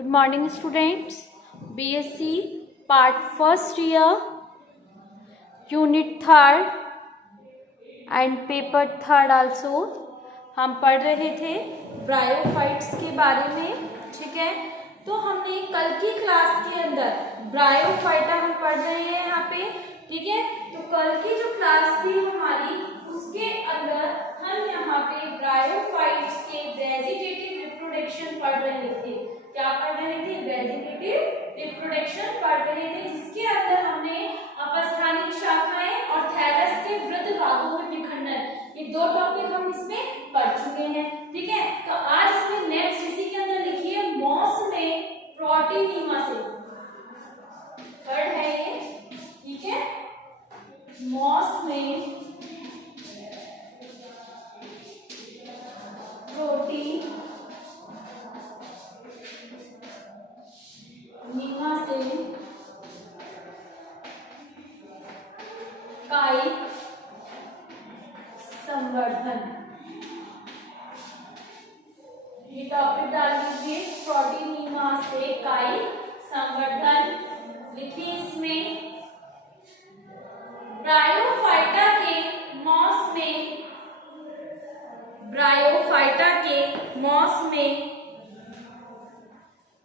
Good morning students. BSc part first year unit third and paper third also हम पढ़ रहे थे bryophytes के बारे में। ठीक है, तो हमने कल की क्लास के अंदर ब्रायोफाइटा हम पढ़ रहे हैं यहाँ पे। ठीक है, तो कल की जो क्लास थी हमारी उसके अंदर हम यहाँ पे ब्रायोफाइट्स के वेजिटेटिव रिप्रोडक्शन पढ़ रहे थे। क्या पढ़ रहे थे? वेजिटेटिव रिप्रोडक्शन पढ़ रहे थे, जिसके अंदर हमने अपस्थानिक शाखाएं और थैलस के वृत्त भागों में विखंडन, ये दो टॉपिक हम इसमें पढ़ चुके हैं। ठीक है, तो आज इसमें नेक्स्ट इसी के अंदर लिखिए मॉस में प्रोटीनीमा से थर्ड है ये। ठीक है, मॉस में नीमा से कायिक संवर्धन, ये टॉपिक डाल दीजिए। प्रोटीनीमा से कायिक संवर्धन लिखिए। इसमें ब्रायोफाइटा के मॉस में, ब्रायोफाइटा के मॉस में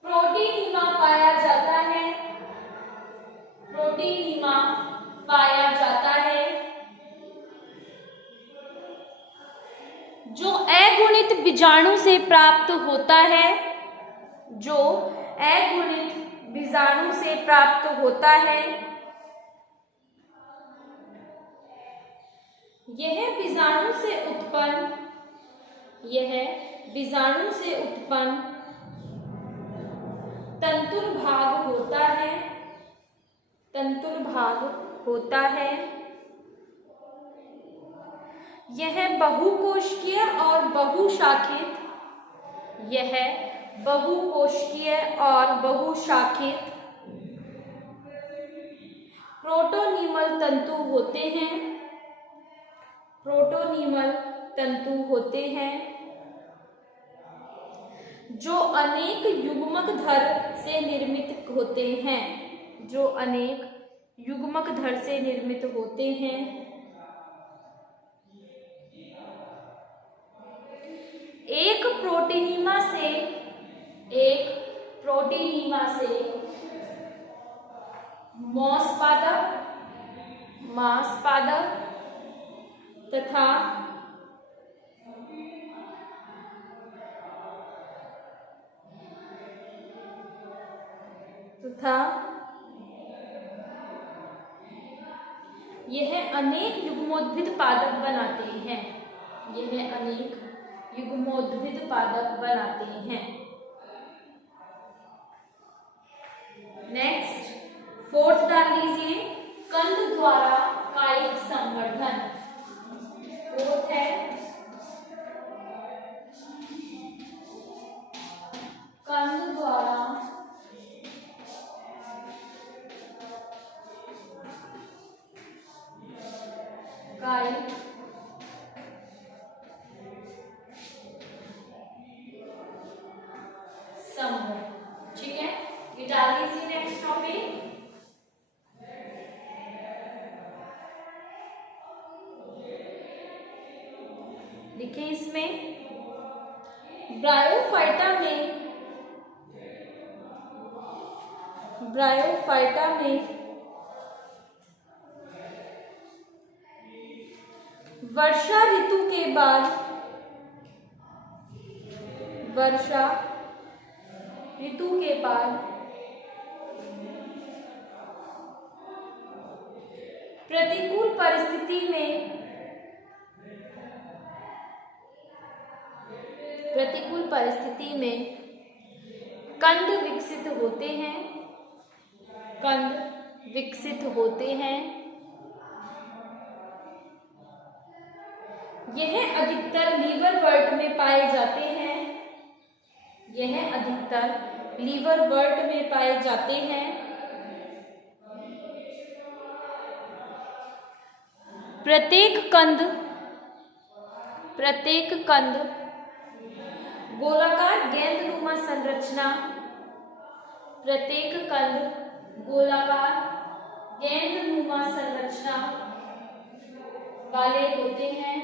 प्रोटीनीमा पाया जाता है, प्रोटीनीमा पाया जाता है, जो अगुणित बीजाणु से प्राप्त होता है, जो अगुणित बीजाणु से प्राप्त होता है। यह बीजाणु से उत्पन्न, यह बीजाणु से उत्पन्न तंतुर्भाग होता है, तंतुर्भाग होता है। यह बहुकोशिकीय और बहुशाखित, यह बहुकोशिकीय और बहुशाखित प्रोटोनीमल तंतु होते हैं, प्रोटोनीमल तंतु होते हैं, जो अनेक युग्मक धर से निर्मित होते हैं, जो अनेक युग्मक धर से निर्मित होते हैं। एक प्रोटीनीमा से, एक प्रोटीनीमा से मॉस पादप, मांस पादप तथा यह अनेक युग्मोद्भिद पादप बनाते हैं, यह अनेक युग्मोद्भिद पादप बनाते हैं। नेक्स्ट फोर्थ डाल लीजिए, कंद द्वारा कायिक संवर्धन। फोर्थ है कंद द्वारा कायिक संवर्धन। ठीक है, ये डाल दीजिए नेक्स्ट टॉपिक। देखिए इसमें ब्रायोफाइटा में, ब्रायोफाइटा में वर्षा ऋतु के बाद, वर्षा ऋतु के बाद प्रतिकूल परिस्थिति में, प्रतिकूल परिस्थिति में कंद विकसित होते हैं, कंद विकसित होते हैं। यह अधिकतर लीवर वर्ट में पाए जाते हैं, यह अधिकतर लीवर वर्ट में पाए जाते हैं। प्रत्येक कंद गोलाकार गेंदनुमा संरचना, प्रत्येक कंद गोलाकार गेंदनुमा संरचना वाले होते हैं।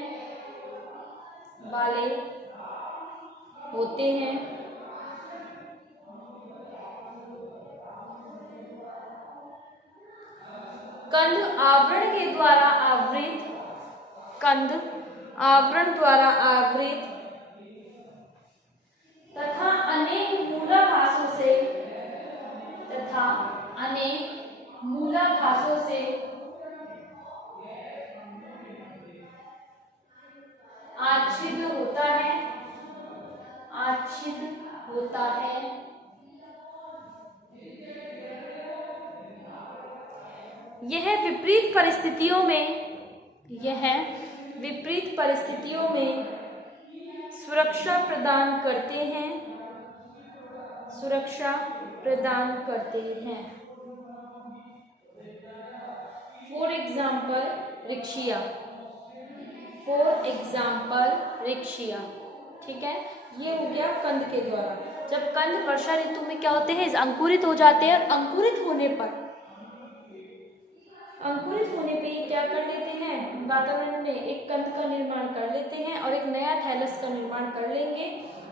कंद आवरण द्वारा आवृत तथा अनेक मूलाभासों से आच्छादित होता है। यह विपरीत परिस्थितियों में सुरक्षा प्रदान करते हैं। For example रिक्शिया। ठीक है, ये हो गया कंद के द्वारा। जब कंद वर्षा ऋतु में क्या होते हैं, अंकुरित हो जाते हैं, और अंकुरित होने पे ये क्या कर लेते हैं, वातावरण में एक कंद का निर्माण कर लेते हैं और एक नया थैलस का निर्माण कर लेंगे,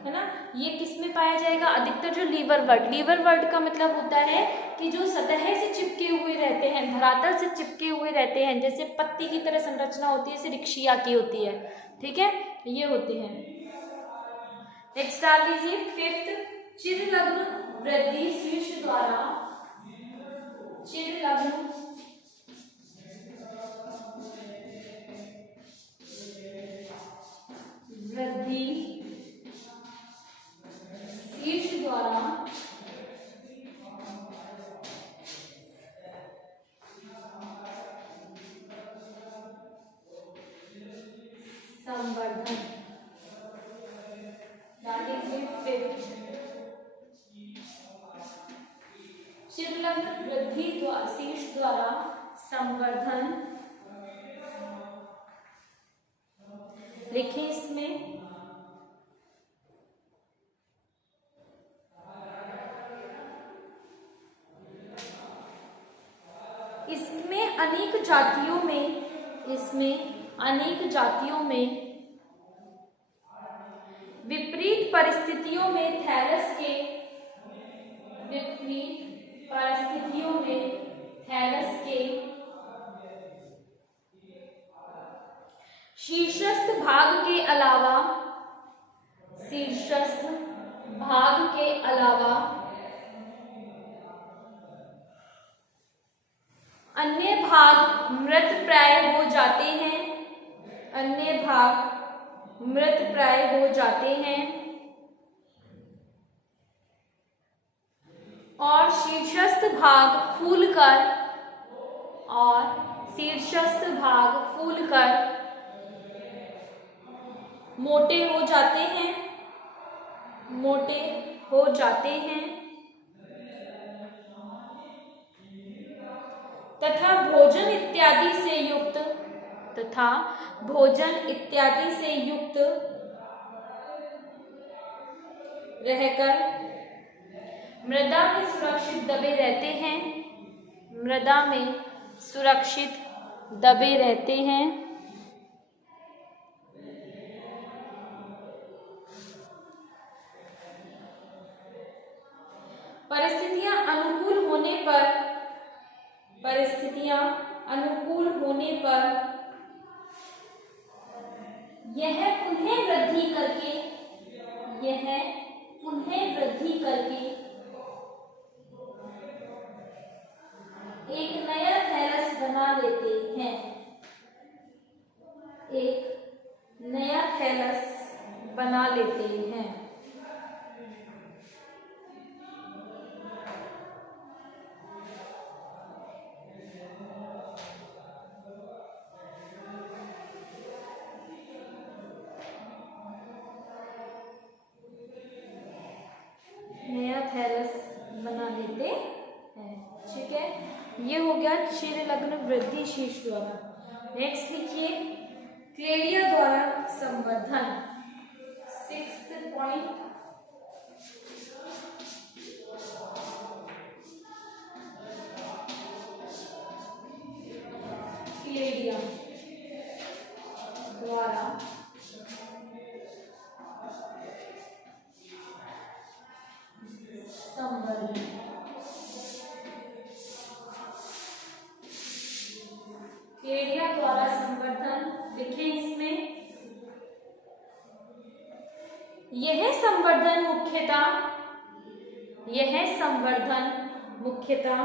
है ना। ये किस में पाया जाएगा, अधिकतर जो लीवर वर्ड का मतलब होता है कि जो सतह से चिपके हुए रहते हैं, धरातल से चिपके हुए रहते हैं, जैसे पत्ती की तरह संरचना होती है, जैसे रिक्शिया की होती है। ठीक है, ये होते हैं। नेक्स्ट डाल लीजिए 5th, चिरलग्न वृद्धि शीर्ष द्वारा संवर्धन। चिरलग्न वृद्धि शीर्ष द्वारा संवर्धन लिखें इसमें। इसमें अनेक जातियों में विपरीत परिस्थितियों में थैलस के शीर्षस्थ भाग के अलावा अन्य भाग मृत प्राय हो जाते हैं और शीर्षस्थ भाग फूलकर मोटे हो जाते हैं तथा भोजन इत्यादि से युक्त रहकर मृदा में सुरक्षित दबे रहते हैं। परिस्थितियां अनुकूल होने पर यह पुनः वृद्धि करके एक नया थैलस बना लेते हैं। ठीक है, ये हो गया चिरलग्न वृद्धि शीर्ष द्वारा। नेक्स्ट लिखिए क्लेडिया द्वारा संवर्धन। 6th पॉइंट, क्लेडिया द्वारा संवर्धन। क्लेडिया द्वारा संवर्धन लिखें इसमें। यह संवर्धन मुख्यतः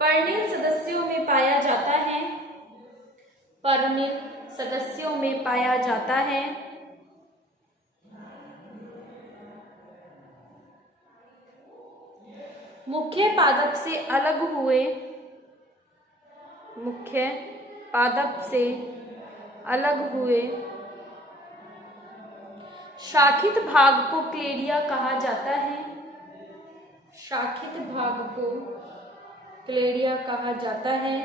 पर्णिल सदस्यों में पाया जाता है। मुख्य पादप से अलग हुए शाखित भाग को क्लेडिया कहा जाता है।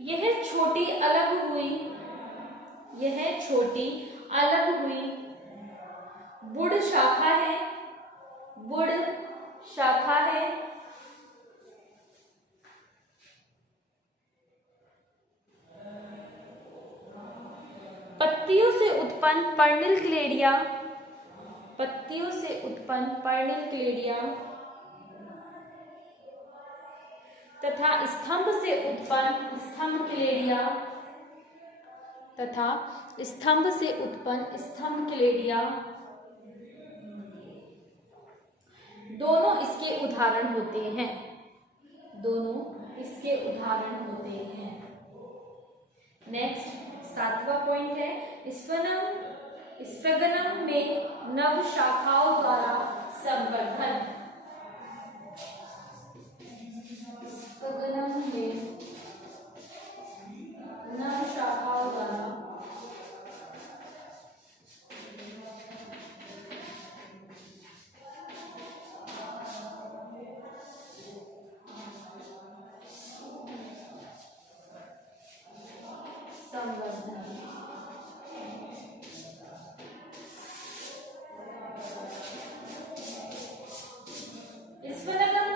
यह छोटी अलग हुई बुड शाखा है। पत्तियों से उत्पन्न पर्णिल क्लेडिया तथा स्तंभ से उत्पन्न स्तंभ क्लेडिया दोनों इसके उदाहरण होते हैं। नेक्स्ट 7वां पॉइंट है स्फगनम में नव शाखाओं द्वारा संवर्धन। स्फगनम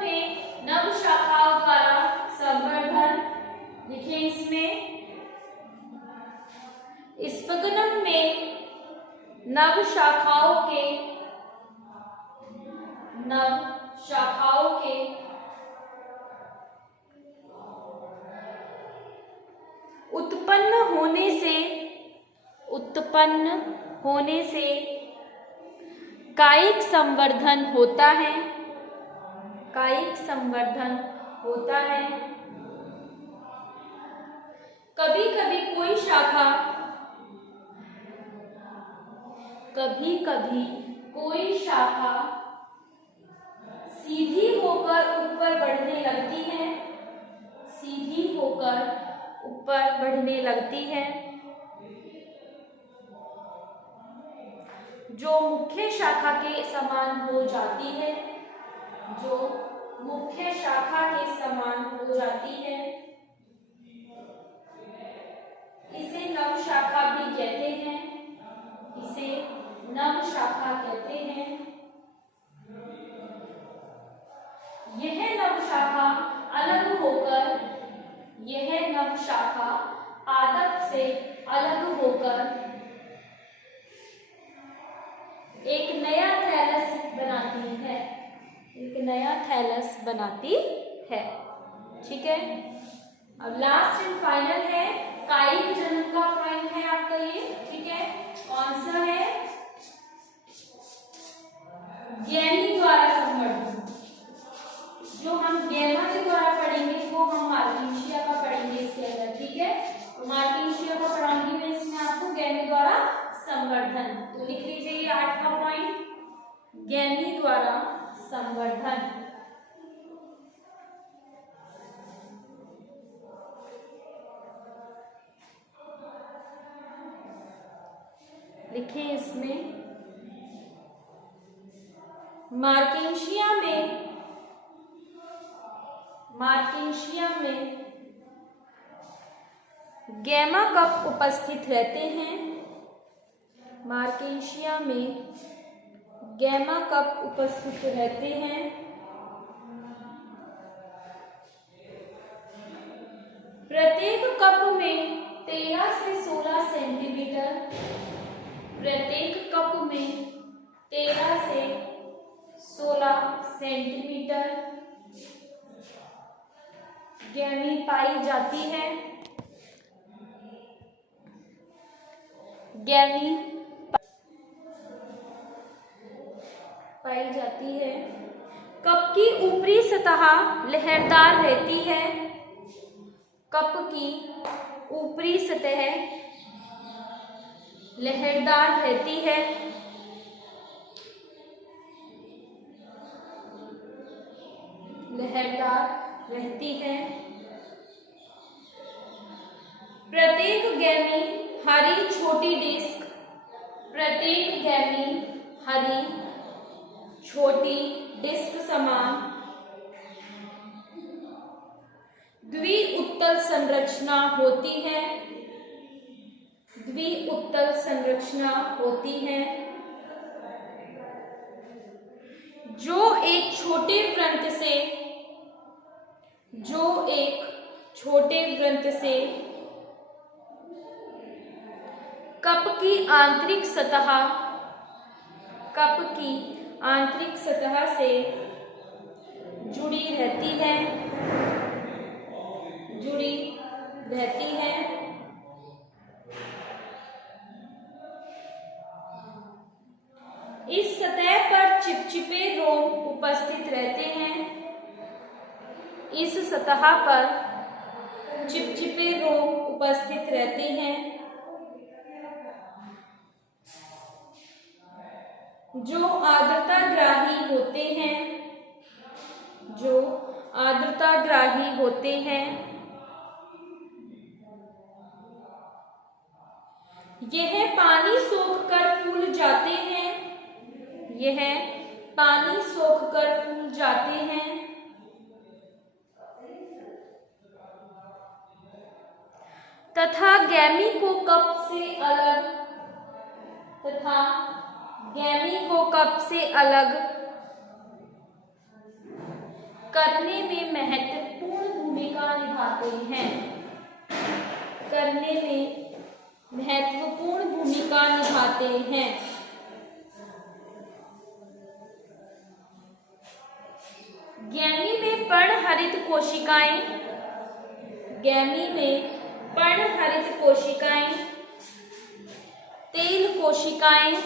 में नव शाखाओं द्वारा संवर्धन लिखें इसमें। स्फगनम में नव शाखाओं के उत्पन्न होने से कायिक संवर्धन होता है। कभी-कभी कोई शाखा सीधी होकर ऊपर बढ़ने लगती है जो मुख्य शाखा के समान हो जाती है। इसे नव शाखा कहते हैं। यह नव शाखा पादप से अलग होकर एक नया थैलस बनाती है। ठीक है, अब लास्ट एंड फाइनल है कायिक जनन का पॉइंट है आपका ये। ठीक है, कौन सा है? गैमी द्वारा संवर्धन। जो हम गैमा के द्वारा पढ़ेंगे वो हम मार्किंशिया का पढ़ेंगे इसके अंदर। ठीक है, तो मार्किंशिया का पढ़ाऊंगी मैं इसमें आपको गैमी द्वारा संवर्धन। तो लिख लीजिए ये 8वां पॉइंट, गैमी द्वारा संवर्धन। लिखें इसमें मार्किंशिया में गैमा कब उपस्थित रहते हैं? मार्किंशिया में गैमा कप उपस्थित रहते हैं। प्रत्येक कप में 13 से 16 सेंटीमीटर, प्रत्येक कप में 13 से 16 सेंटीमीटर गैमी पाई जाती है। गैमी पाई जाती है। कप की ऊपरी सतह लहरदार रहती है। कप की ऊपरी सतह लहरदार रहती है। लहरदार रहती है। प्रत्येक गैमी हरी छोटी डिस्क, प्रत्येक गैमी हरी छोटी डिस्क समान द्विउत्तल संरचना होती है। द्विउत्तल संरचना होती है जो एक छोटे वृत्त से कप की आंतरिक सतह से जुड़ी रहती है। इस सतह पर चिपचिपे रोम उपस्थित रहते हैं। इस सतह पर चिपचिपे रोम उपस्थित रहते हैं जो आर्द्रताग्राही होते हैं। यह पानी सोखकर फूल जाते हैं। तथा गैमी को कप से अलग करने में महत्वपूर्ण भूमिका निभाते हैं। गैमी में पर्णहरित कोशिकाएं, तेल कोशिकाएं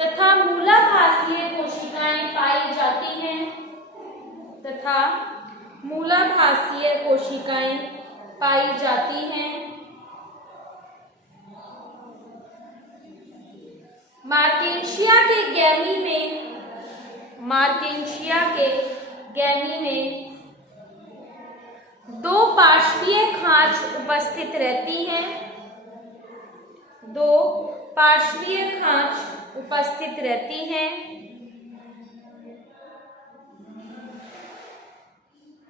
तथा मूलाभासीय कोशिकाएं पाई जाती हैं। मार्केशिया के गैमी में दो पार्श्वीय खांच उपस्थित रहती हैं।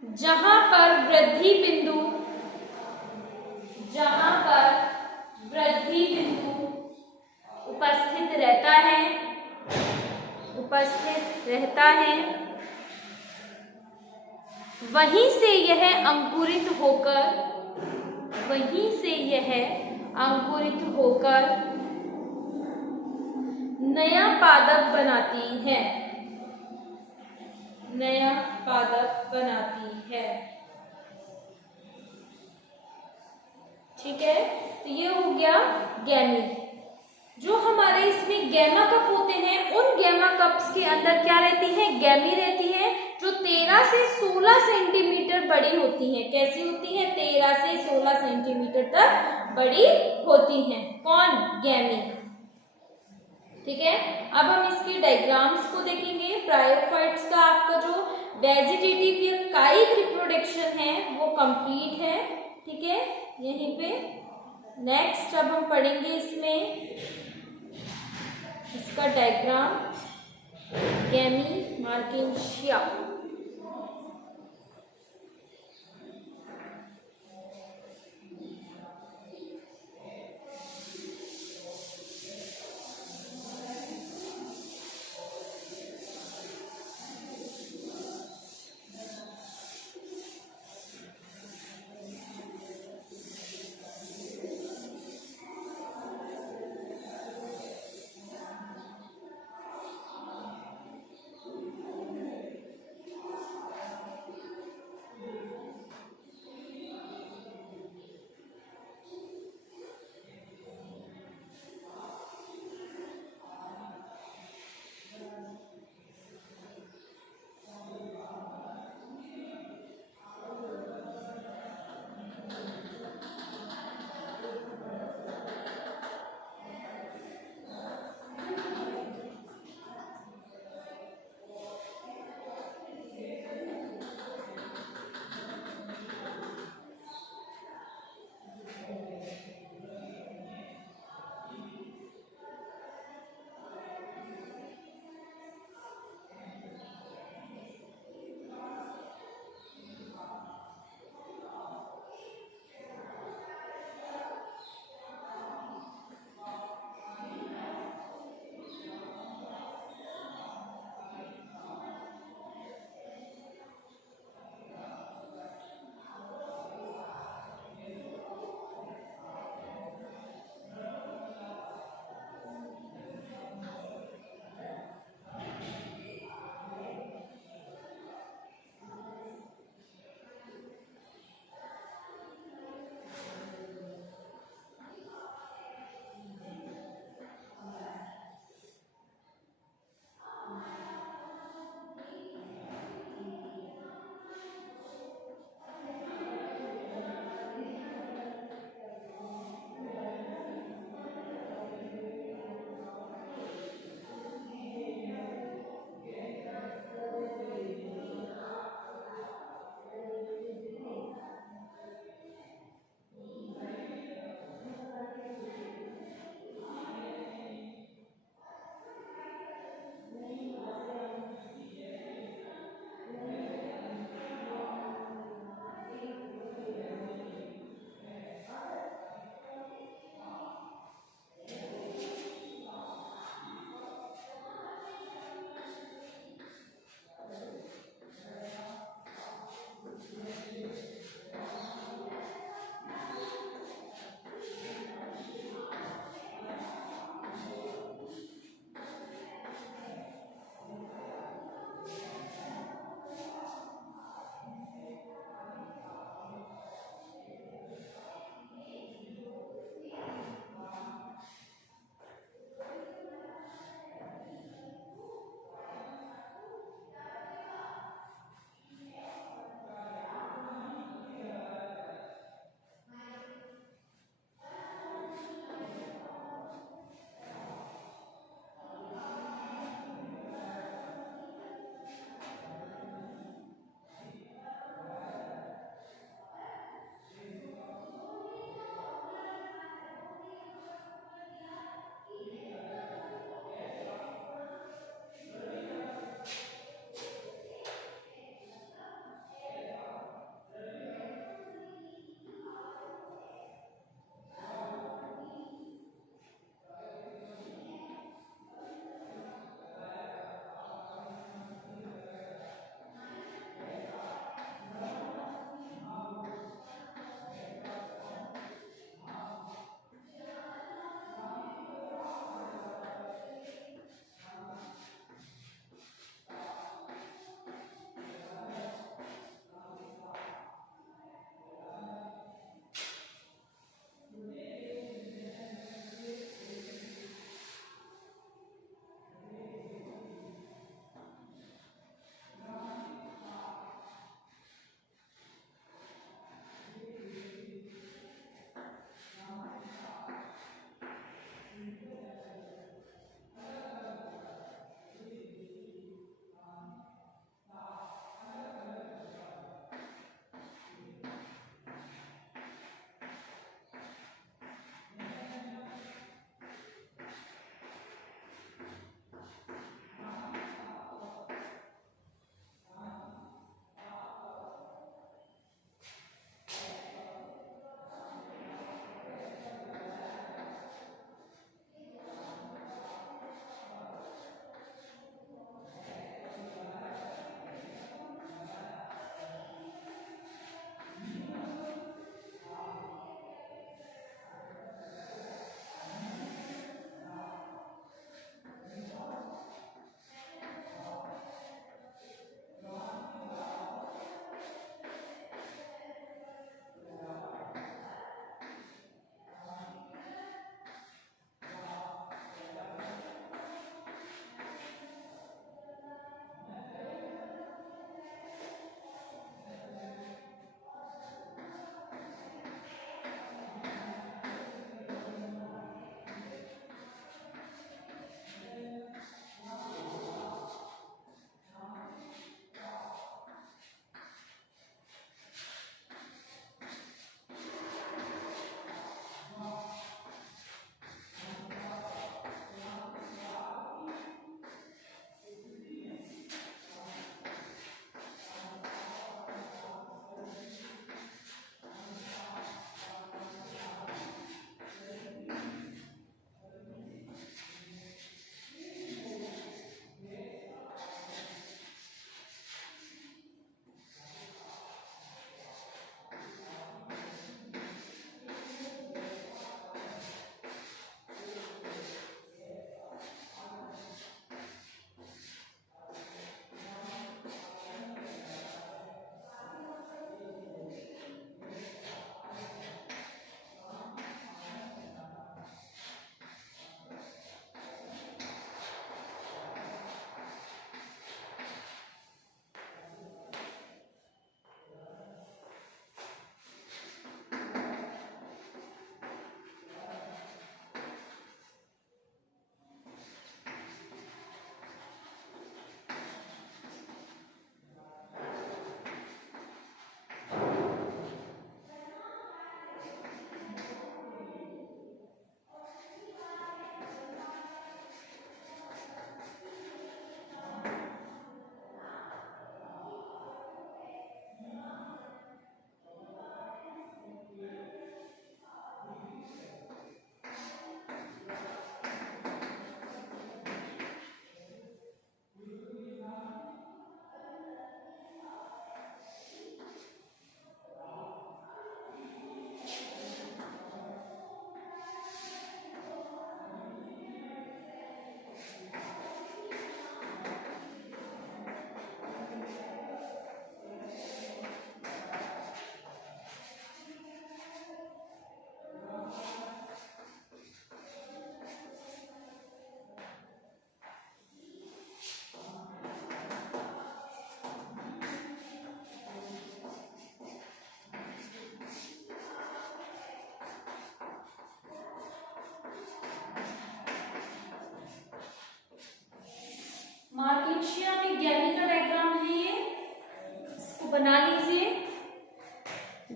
जहां पर वृद्धि बिंदु उपस्थित रहता है। वहीं से यह अंकुरित होकर नया पादप बनाती है। ठीक है, तो ये हो गया गैमी। जो हमारे इसमें गैमा कप होते हैं, उन गैमा कप्स के अंदर क्या रहती है? गैमी रहती है, जो 13 से 16 सेंटीमीटर बड़ी होती हैं। कैसी होती हैं? 13 से 16 सेंटीमीटर तक बड़ी होती हैं। कौन? गैमी। ठीक है, अब हम इसके डायग्राम्स को देखेंगे। ब्रायोफाइट्स का आपका जो वेजिटेटिव या कायिक रिप्रोडक्शन है वो कंप्लीट है। ठीक है, यहीं पे नेक्स्ट अब हम पढ़ेंगे इसमें इसका डायग्राम गैमी मार्केशिया।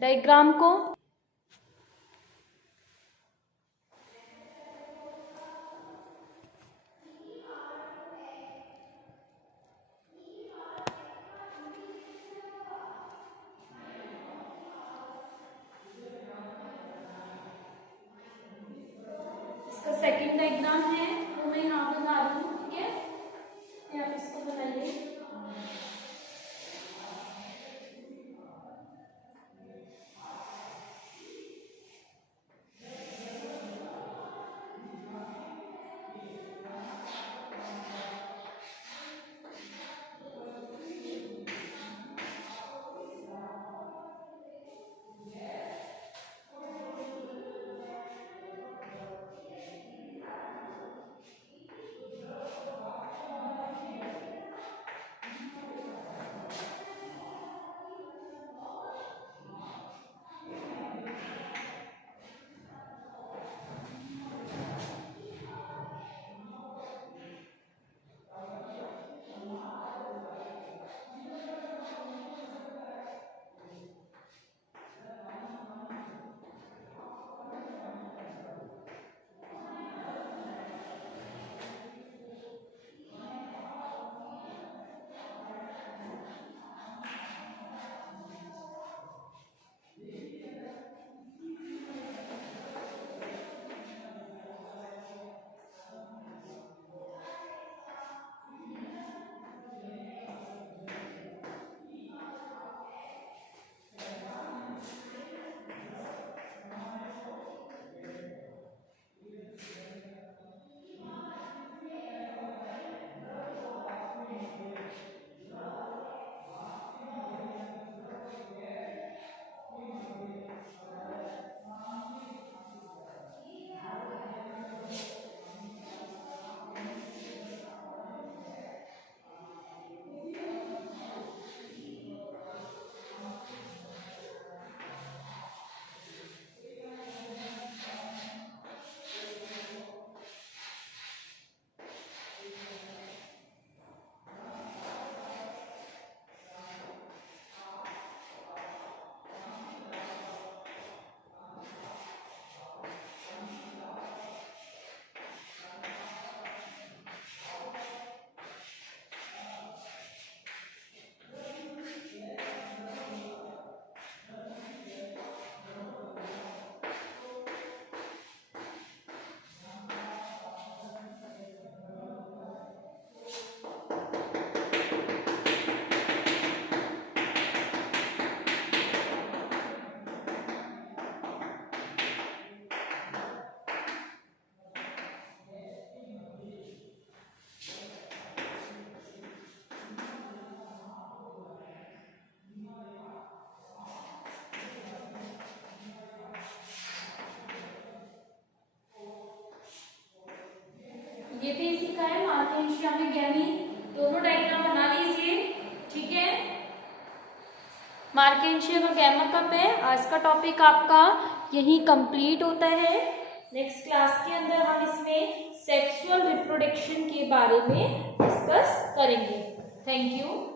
डायग्राम को। इसका सेकंड डायग्राम है वो मैं यहाँ बना रही हूँ, ठीक है, आप इसको बनाइए। ये भी इसी का है, मार्केंशिया में गैमी, दोनों डायग्राम बना लीजिए, ठीक है। मार्केंशिया का गैमा कप है। आज का टॉपिक आपका यही कंप्लीट होता है। नेक्स्ट क्लास के अंदर हम इसमें सेक्सुअल रिप्रोडक्शन के बारे में डिस्कस करेंगे। Thank you.